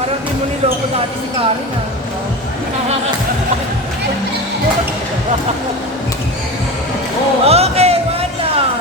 Parang di mo niloko dati si Karen ha. Okay, wala.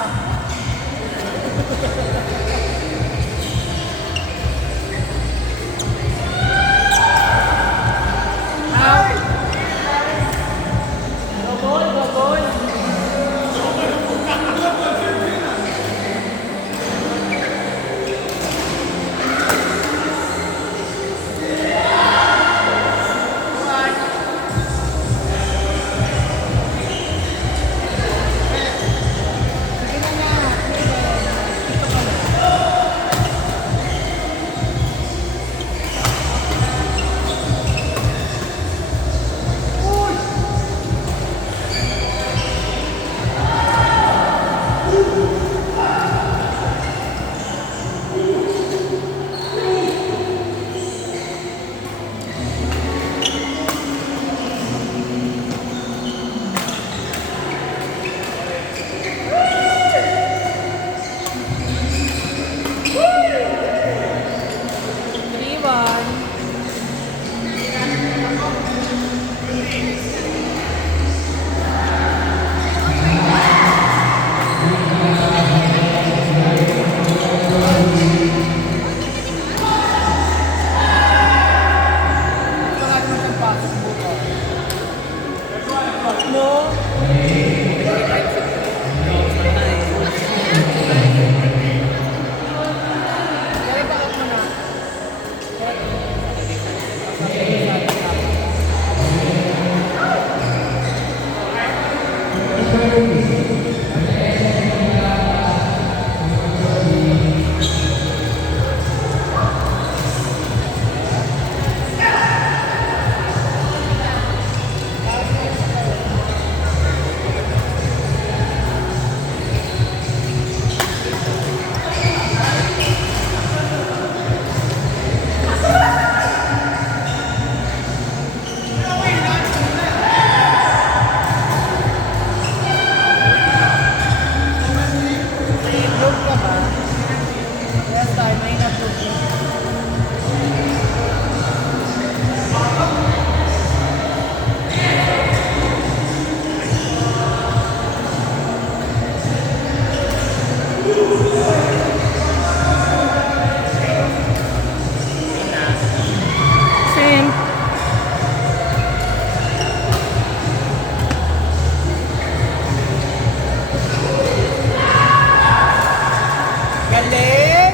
Galing!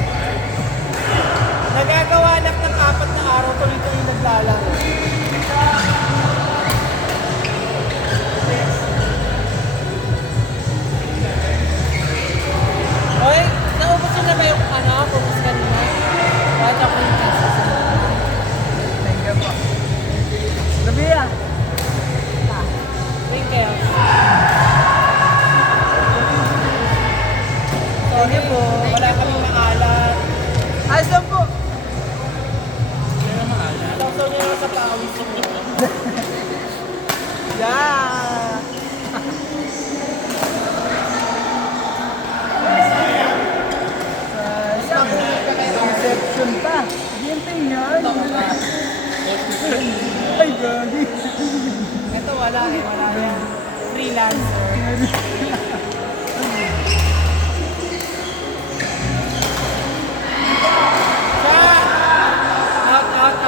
Nagagawa lang ng 4 na araw tuloy-tuloy naglalaro. Oy, naubos na ba yung focus kanina? Watch ako yung text. Thank you po. Gabi ah. Thank you. Sorry po, wala kaming maalat. Ayos lang po. Wala na maalat. Tawsaw niya lang sa pawis. Yeah! Conception pa. Ginting yan. Ay, gagi. Ito wala yan. Freelancer.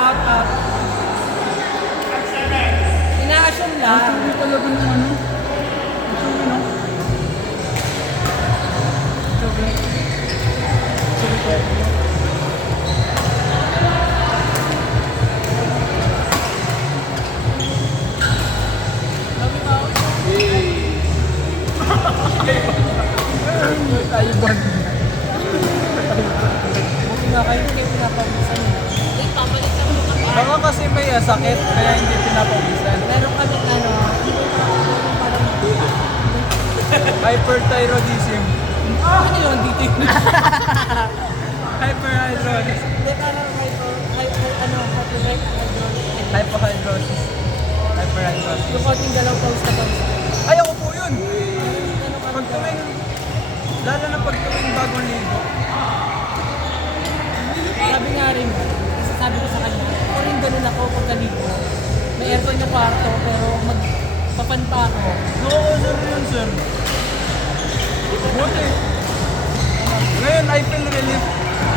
Out. Ina-assume lang. Ang talaga ng ano? Taiwan. Buti nga kayo hindi pinapawisan. Baka kasi may sakit kaya hindi pinapawisan. Meron kami parang hyperthyroidism. Ano yun dito yun? Hyperhidrosis. Hindi parang hypohidrosis. Hyperhidrosis. Yung konting galaw pause na pause. Ay, ako po yun! Pagtuwing, lalo na pagtuwing bagong ligo. Sabi nga rin, sabi ko sa kanya, kaligo. May aircon yung kwarto, pero magpapanta ako. Oo, sir yun, sir. Buti. Ngayon, I feel relief.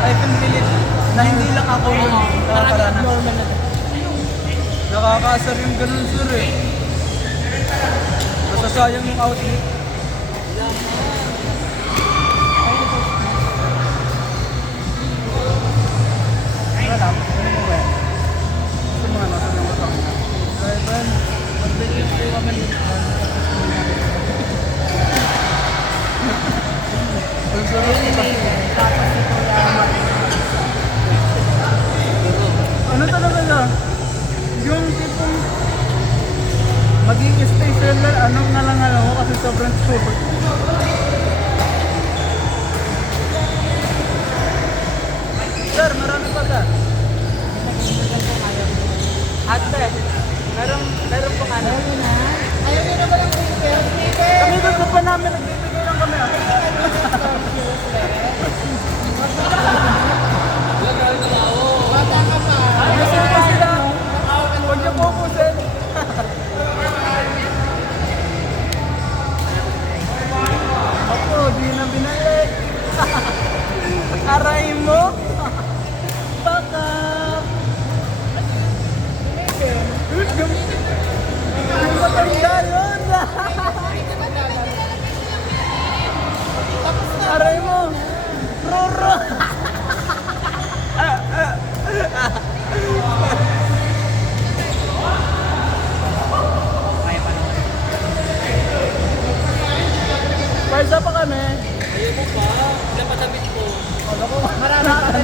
I feel relief na hindi lang ako yung nakakaranas. Normal na. Nakakasar yung ganun, sir eh. Masasayang yung outfit. Wala lang. Ano mo ba? Gusto mo ano? Ano mo ba? Ay, Ben. Mag-date ko yung maliit. Ang sarap ito. Tapos ito yung Ano talaga na? Yung tipong maging special na anong na lang alam mo kasi sobrang short. Sir, marami pa ka. Ate, meron pong ano. ayaw nyo na ba yung picture? Kami gusto pa namin, nagbibigay lang kami. Bata ka pa. Gusto pa sila. Huwag niyo pupusin. Ako, di na binalik. Aray mo. Baka. Yung matanda yun. Aray mo. Roro. Pwesa pa kami. Ayaw mo pa. Napatamit ko. Alam ko, marami ka na.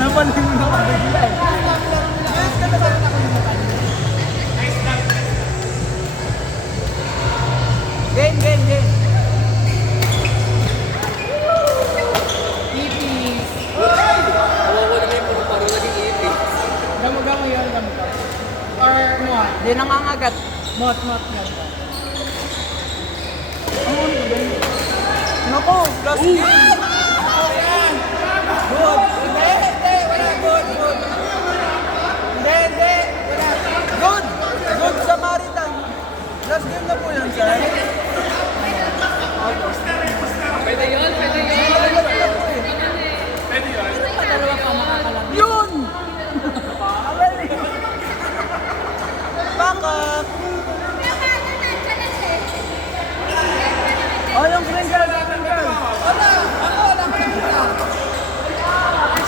Napalim mo na bigla eh. Yes, ka na ba? Game. Ipis. Kawawa naman yung puro-paro naging ipis. Gamo yun, gamo. Or mot. Di nangangagat. Mot ganda. Nako, plus game. Good. Hindi, wala good. Hindi, wala. Good Samaritan. Last game na po yan, sir. Pwede yun. Dalawa pa makakalap. Yun! Backup! Oh, yung green girl! Wala! Ako, wala ka na!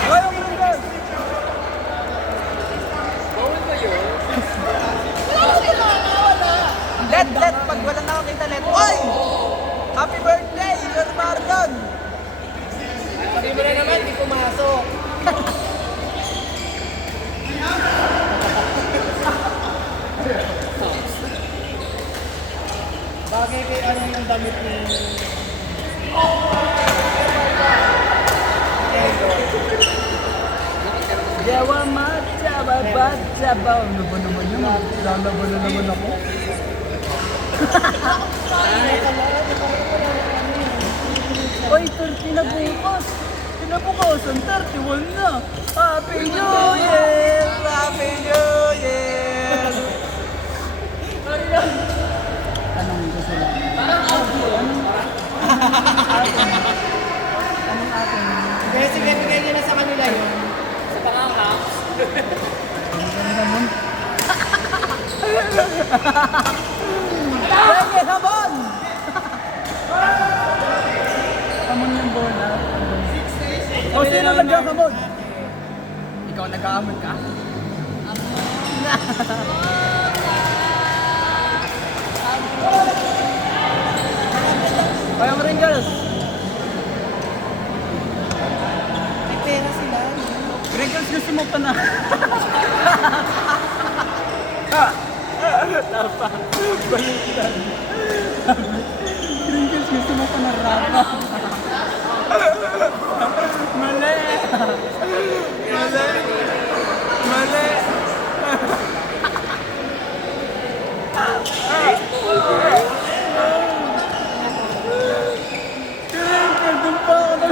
Oh, yung green girl! Bawal ba yun? Let! Pag wala nakakita, let! Oy! Happy birthday, Sir Marlon! Sabi mo na naman, di pumasok. Bagay kay ano yung damit ni... Jawa matcha, babatcha, ba? Ano ba naman yun? Lalaban na naman ako. Oy, 30 na bukas. Kinabukasan, 31 na. Happy New Year! Happy New Year! Anong gusto lang? Anong atin? Sige, bigay niyo na sa kanila yun. Sa pangangak. Ano naman? Sige, habon! Hamon yung bola. O, sino nagkakamon? Ikaw nagkakamon ka? Kaya mo rin, girls. May pera sila. Wrinkles, gusto mo pa na. Tapa. Baliktad. Wrinkles, gusto mo pa na rapa. Mali. Wrinkles, doon pa ako na.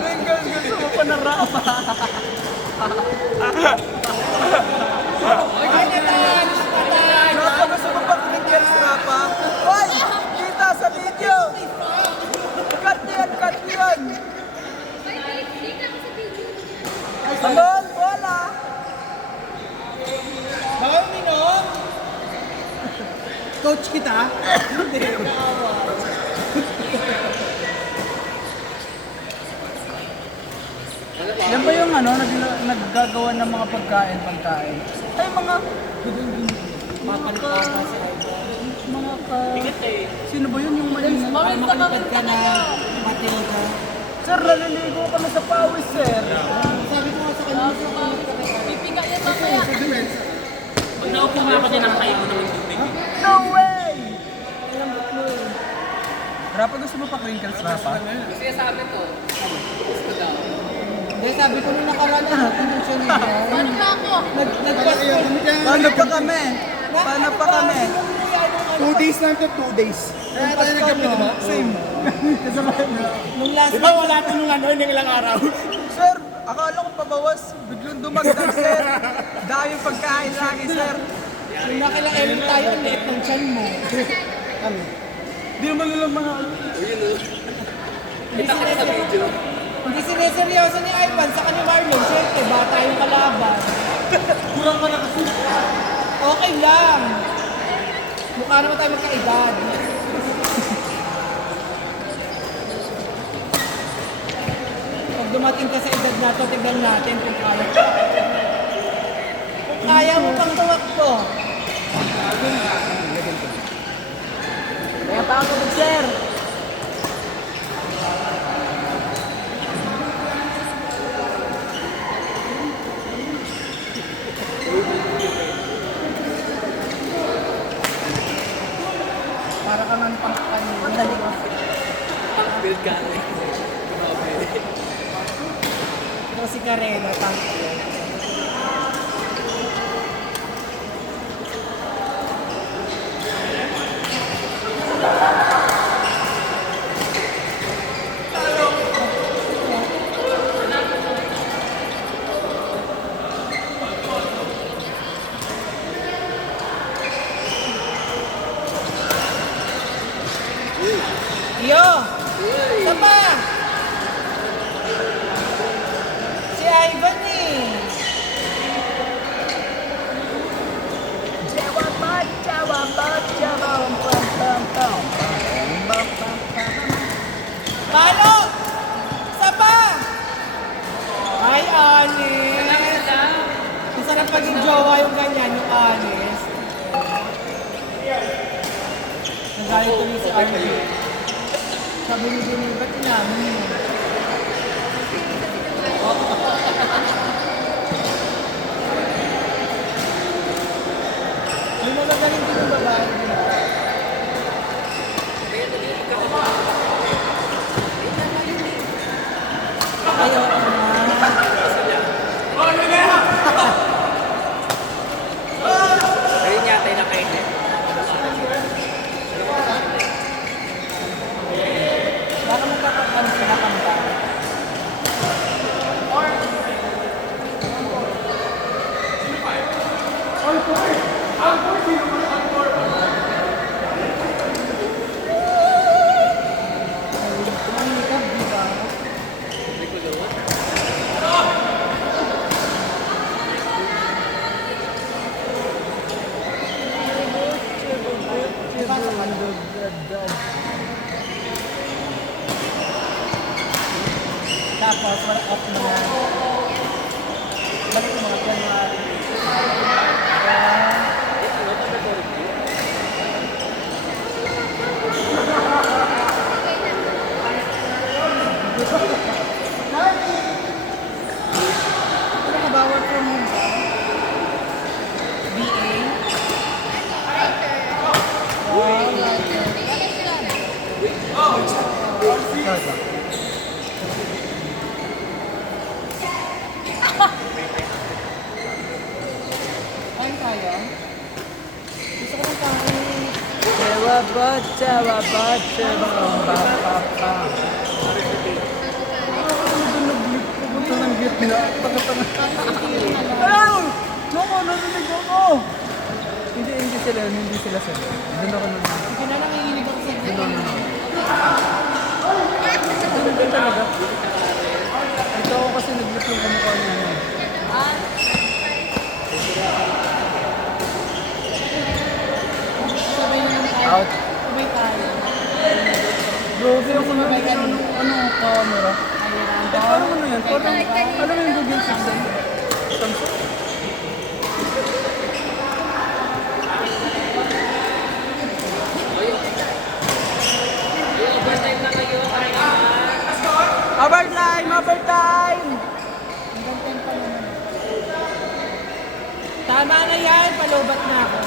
Wrinkles, gusto mo pa na rapa. Abon, bola! Baka uminom? Coach kita? Hindi. Yan ba yung naggagawa ng mga pagkain? Ay, mga... Mapalipata si Idol. Mga ka... Bigat eh. Sino ba yun yung malinis? Para makalipad ka na Matilda. Sir, naliligo kami sa pawis, sir. Sabi ko nga sa kanya, pipiga yan mamaya. Pag naupo nga ako dyan, nakakain mo naman tubig. No way! Rapa, gusto mo pa crinkles, Rapa? Kasi sabi ko, gusto daw. Hindi, sabi ko nung nakaraan na, hindi siya niya. Paano ba ako? Nag-passport. Paano pa kami? Paano pa kami? 2 days lang to 2 days. Kaya tayo nagkape, di ba? Same. Nung last Di ba wala tanong ano yung ilang araw? Sir, akala ko pabawas. Biglang dumagdag, sir. Dahil pagkain lagi, sir. nung nakilang Ellen tayo, ang liit ng tiyan mo. Di naman nila mga... Kita ka sa video. Hindi sineseryoso ni Ivan sa ni Marlon. Siyempre, bata yung kalaban. Kurang ka na kasi. Okay lang. Mukha naman tayo magkaedad. Pag dumating ka sa edad na to, tignan natin kung kaya. Kung kaya mo pang tumakbo. Kaya pa ako, sir. Para ka man pang kanina. Build ka na. Grabe. Ito si Karena, pang Yo! Isa pa! Si Ivan eh! Palo! Isa pa! Ay, honest! Ang sarap paging jowa yung ganyan, yung honest. Nagalit tuloy si RJ. Sabi ni Jenny, ba't inamin mo? Yung magagaling din yung babae dito. Ayoko na. Ayun yata yung nakainit. Baka magkakapan sila kanta. Manikab, di ba? Hindi ko lawat. Di ba sa kanta? Tapos, wala off na yan. Balik mo mga January. Ano ka ba? Work from home ba? BA? Wow, kain tayo? Gusto ko ng kain. Pupunta ng gate na. Ayaw! Nako, narinig ako! Hindi sila sila. Doon ako nung... Hindi na nanginginig ako sa Doon talaga. Ito ako kasi nag-look yung kumukha niya. Tama na yan, palubat na ako.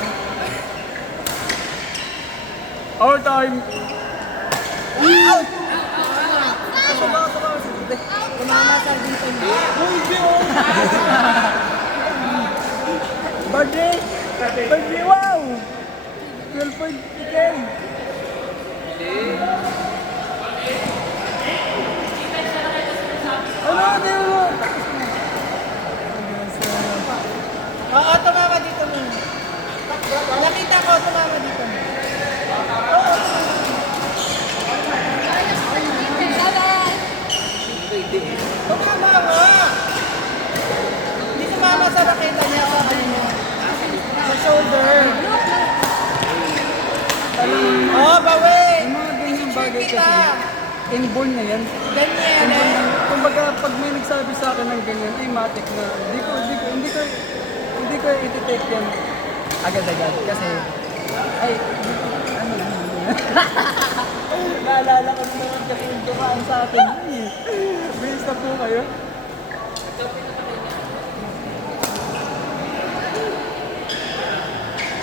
Overtime! Tumama sa dito niya. Birthday! Birthday, wow! 12 point PK! Ano, di mo? Oo, tumama dito mo. Nakita ko, tumama dito mo. Tumama nga! Hindi tumama sa nakita niya sa ano. Sa shoulder. Oh, bawi! Yung mga ganyang bagay Kita! kasi, inborn na yan. Ganyan eh. Kumbaga, pag may nagsabi sa akin ng ganyan, ay matik na, hindi ko iti-take yan agad-agad. Kasi, ay, ano lang yun. Naalala ko naman kasi yung dumaan sa akin. Bilis na po kayo.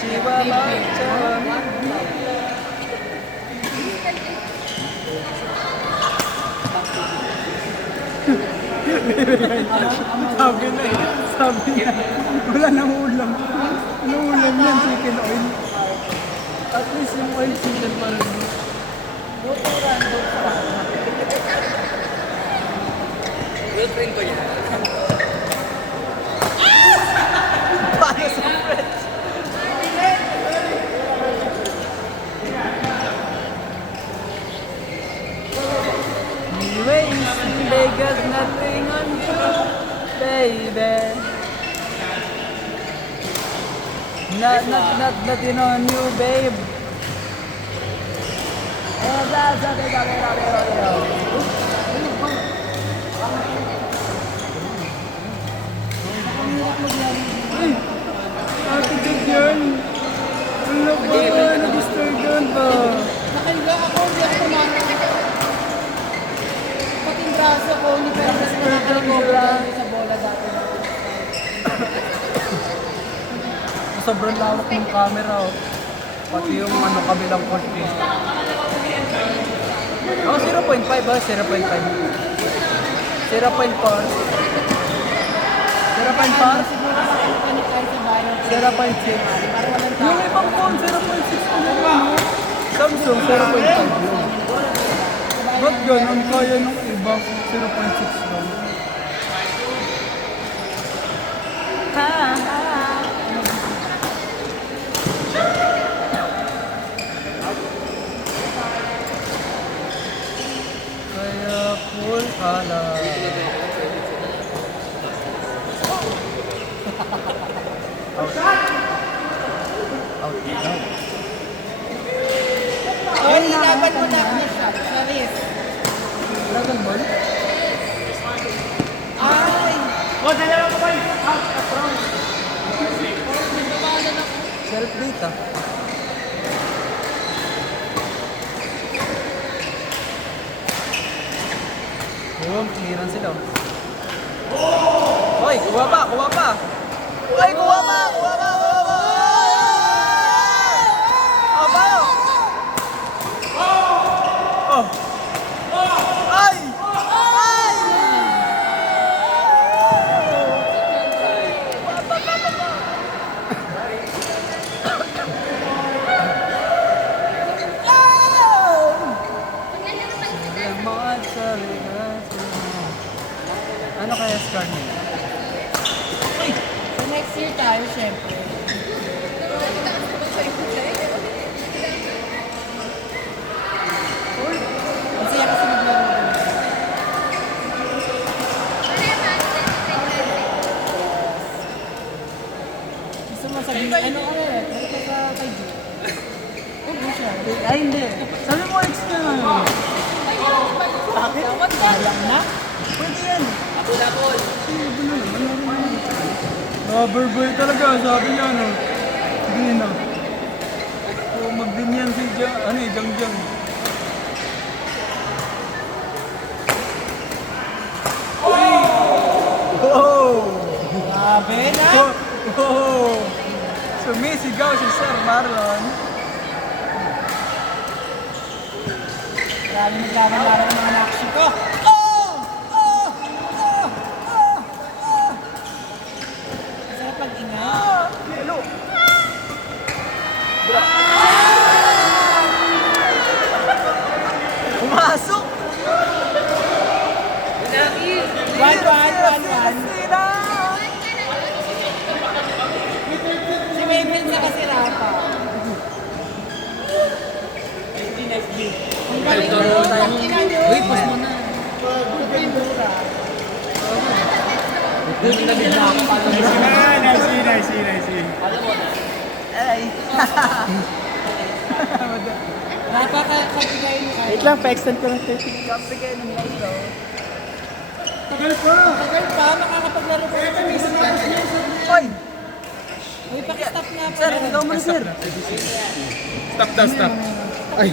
Chihuahua, Chihuahua. Sabi na eh. Sabi niya, wala nang ulam. Ano ulam yan? Chicken oil. At least yung oil chicken pa rin. Girlfriend ko yan. Para sa friends. Anyways, they got nothing on you, baby. Nothing on you, babe. Ate Jodyan, ano ba? Nag-disturb yun ba? Nakahiga ako, hindi ako tumama. Pati yung braso ko, hindi pa rin kasi nakakarecover sa bola dati. Sobrang lawak ng camera, oh. Pati yung ano, kabilang court eh. Oh, 0.5 ba? 0.5. 0.4. 0.4? Siguro makikinig kayo sa bayan. 0.6. Para walang Yung ibang phone, 0.6 ko naman, no? Samsung, 0.5. Ba't ganun? Kaya nung iba, 0.6 lang. Ha, ha. Kaya full color. Oh, ilaban mo na ako sa wrist. Dragon Ball? Ay! Self-data. Boom, clearance sila. Hoy, kuha pa, kuha pa! Ay, kuha pa, kuha pa, kuha pa! Oh, paano? Oh! Ay! Ay! Ano kaya scar nila? So next year tayo, syempre. Kasi ako kasi maglaro din. Gusto mo sabihin, ano ka na? Balik ka sa kay Ju. Huwag siya. Ay, hindi. Sabi mo, ex ka na. Bakit? Alam na? Pwede yan. Apol-apol. Rubber boy talaga, sabi niya, no? Hindi na. So, mag-din yan si Jang Jang. Oh! Grabe na! Oh! Sumisigaw si Sir Marlon. Marami naglaban-laban ng mga naksi ko. Oh! Oh! Oh! Oh! Oh! Masarap pag-ingay. Hello. Pumasok! 1-1. Sira! Si Maybin sa kasirapa. Ang galing mo, pag-ina nyo. Uy, post mo na. Pagpindura. Nice. Ay! Napaka-kapigay mo kayo. Wait lang, pa-extend ko lang 30. Kape kayo ng light daw. Tagal pa, makakapaglaro pa ito. Oy! Uy, pakistop nga pa. Sir, ikaw muna sir. Stop. Ay.